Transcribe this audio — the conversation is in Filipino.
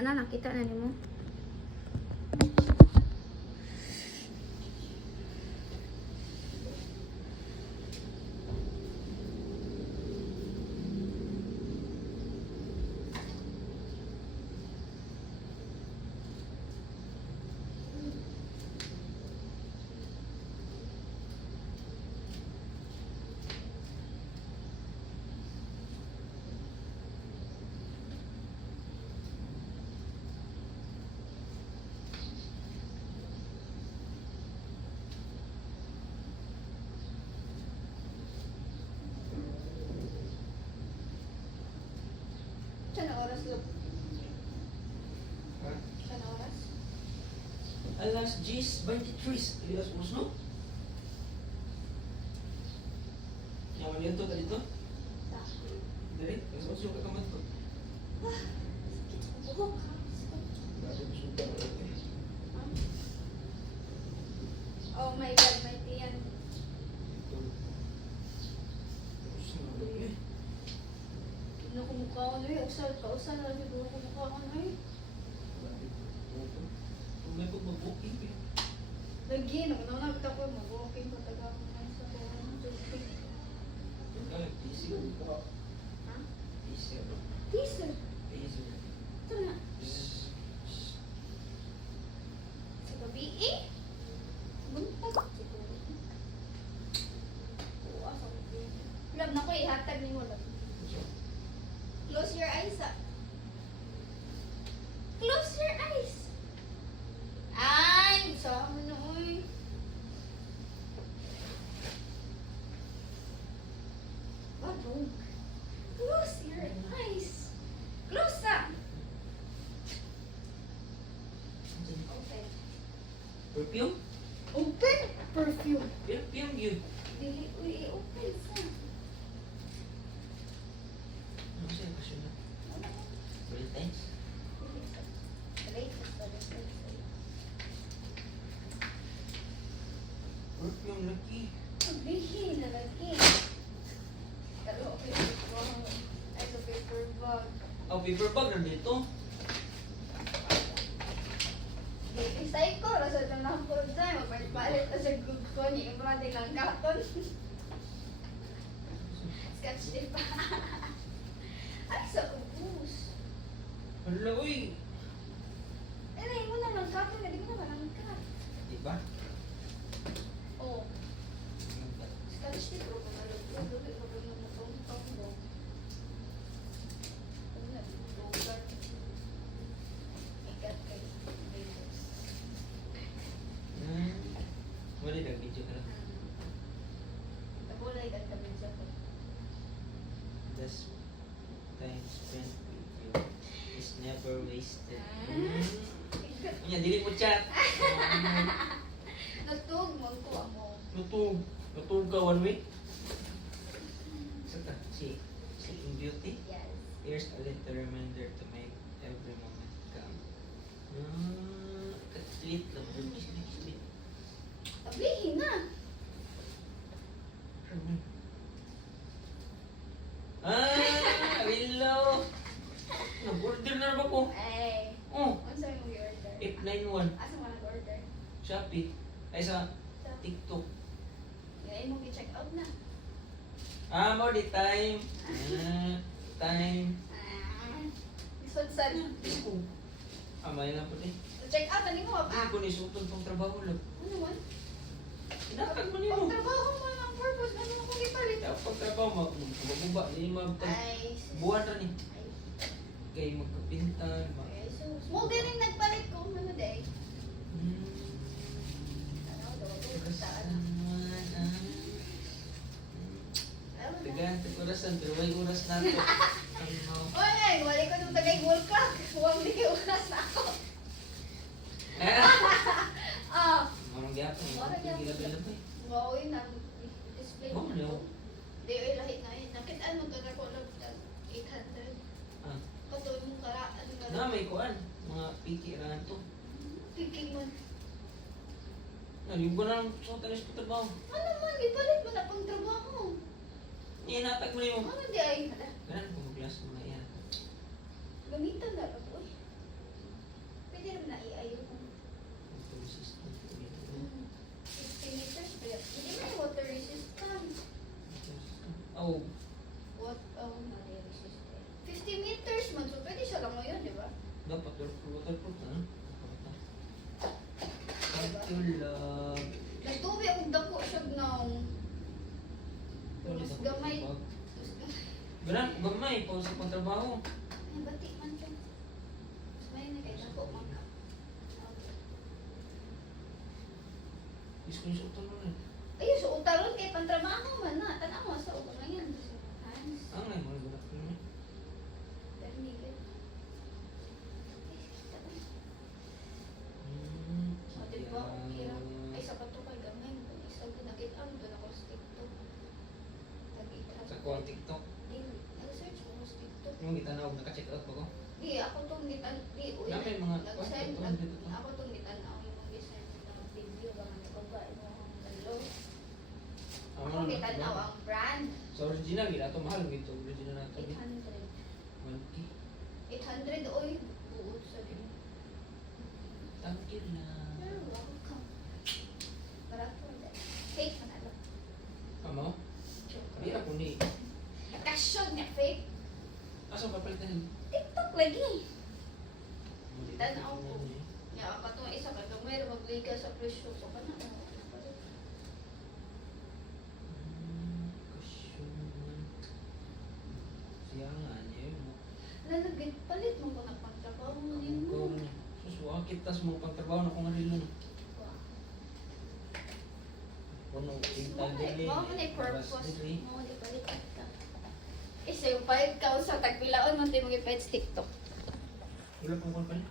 Ana, nakita na nimo. Sana oras lo. Ha? Sana oras. Alas 10:23. Alas oras, no? Nyaman yun to, dito? Ta. Dali, alas oras yung kakamat ko. Sakit sa buhok. Grabe, suka na ito eh. Oh my God, may tiyan. Tapos na ulit eh. Ano kumukha ko na Kausal na siguro kumukha ko na Grabe, puto. Kung may pag-booking eh. Lagi, naman ko mag-walking ko taga ko ngayon sa buwan. Ay, easy ko. Ha? Easy ako. Teaser. Easy. Ito na. Sa gabi eh. Buntag. Siguro. Oo, asa ko. Love na ko ihatag ni mo. Love. Close your eyes ah. Close your eyes. Ay, sama na oy. Badong. Close your eyes. Close ah. Open. Perfume? Open perfume. Perfume yun. Dili uy open sa. Ano sa'yo kasi na? Valentine's? Perfume lagi. Sabihin na lagi. Pero okay, ay sa paper bag. Oh, paper bag na dito. Isay ko, rasa na lang po dyan. Magpalit na sa good ko ni Imran din ang katon. Scotch tape pa. Ay, sa ubus. Hala, uy. Eh, mo na lang katon, hindi mo na malangkat. Diba? Oh, Scotch tape ko pa malagyan. Duli ko rin yung matong-tong mo. Ano na, bugat. Ikat kay Venus. Wala nag-video ka na. Nabulay ka kami dyan. Best time spent with you is never wasted. Yan, dili mo chat. Natug mo ko mo. Natug. Natug ka one week. Saka, si Sleeping Beauty. Yes. Here's a little reminder to make every moment count. Sweet lang. Sweet. Ablihin na. Hello! Nag-order na ba ko? Ay. Oh, Ano sa'yo mong i-order? 891. Asa mo nag-order? Shopee. Ay, sa Sa TikTok. Ngayon mo i-check out na. More the time. Time. Isunsan. Isko. May lang po din. Check out, ano mo? Hindi ko nisuton pang trabaho lang. Ano man? Inakag mo niyo. Pag trabaho mo ang purpose, ano mo kung ipalit? Dapat pag trabaho, magbaba. Hindi magtag. Ay, sis. Buwan na ni. Ay, Kay magkapintan. ay, sus. Mo din nagpalit ko, ano day? Ano, daw, saan? Tagaan, tag-orasan. Pero may oras na ito. Ano? Oy, wali ko nung tagay wall clock. Huwag di oras na ako. Ah, Marang gyapon. Marang gyapon. Gila-gila. wow, yun ang display Oh, mo. no. Di, ay, lahit na yun. Nakitaan mo to na ko lang 800. Ah. Katoy mong karaan. Na, may kuan. Mga pikiran to. Picking mo. Nalibo na lang sa talis ko trabaho. Ano man, ipalit mo na pang trabaho. Iinatag mo yung... Ano di ay? Ganun kung mag-glass mo na yan. Gamitan na lang. Uy. Dapat waterproof na, no? Thank you, love. Nagtubi akong dako siya now. Mas gamay. Ganun, gamay. Pag sa kontrabaho. Ay, batik man siya. Mas may na kay dako man ka. Screenshot to nun eh. Ayun, so utaron kay pantrabaho man na. Tanaw mo sa ulo ngayon. Hands. Ang ngay, mga ganun. Termigit. O, diba? Ang hirap. Ay, sa pato kay gamay. Isa ko nakita. Doon ako sa TikTok. Tag-800. Sa kuha TikTok. Di, nag-search ko sa TikTok. Yung gitanawag, naka-check out pa ko. Di, ako tong gitan. Di, uy. Namin mga Nag-send. kwan, dito to. Ako tong gitanaw yung mga gisend ng video. Baka nagpagbain mo akong dalo. Ako gitanaw ang brand. Sa original, gila ito mahal. Ito, original na ito. 800. 1K. 800 oy. Buot sa din. Thank you, love. Pero welcome. Barato. Fake man alam. Kamo? Hindi ako ni. Nakasyon nga fake. Asa papalitan? TikTok lagi. Tanaw ko. Ya, ako itong isa ka itong mayroon magliga sa presyo. So, ka na. Siya nga niya yun. Lalagay, palit mo ko nagpagtrabaho mo din mo. Susuwa kita sa mga pagtrabaho na kung ano rin. Puno, tintal dili. Mo mo ni purpose. Mo di palit ka. Isa yung palit ka sa tagpilaon mo tayo mag-ipahit sa TikTok. Wala pong kwan pala.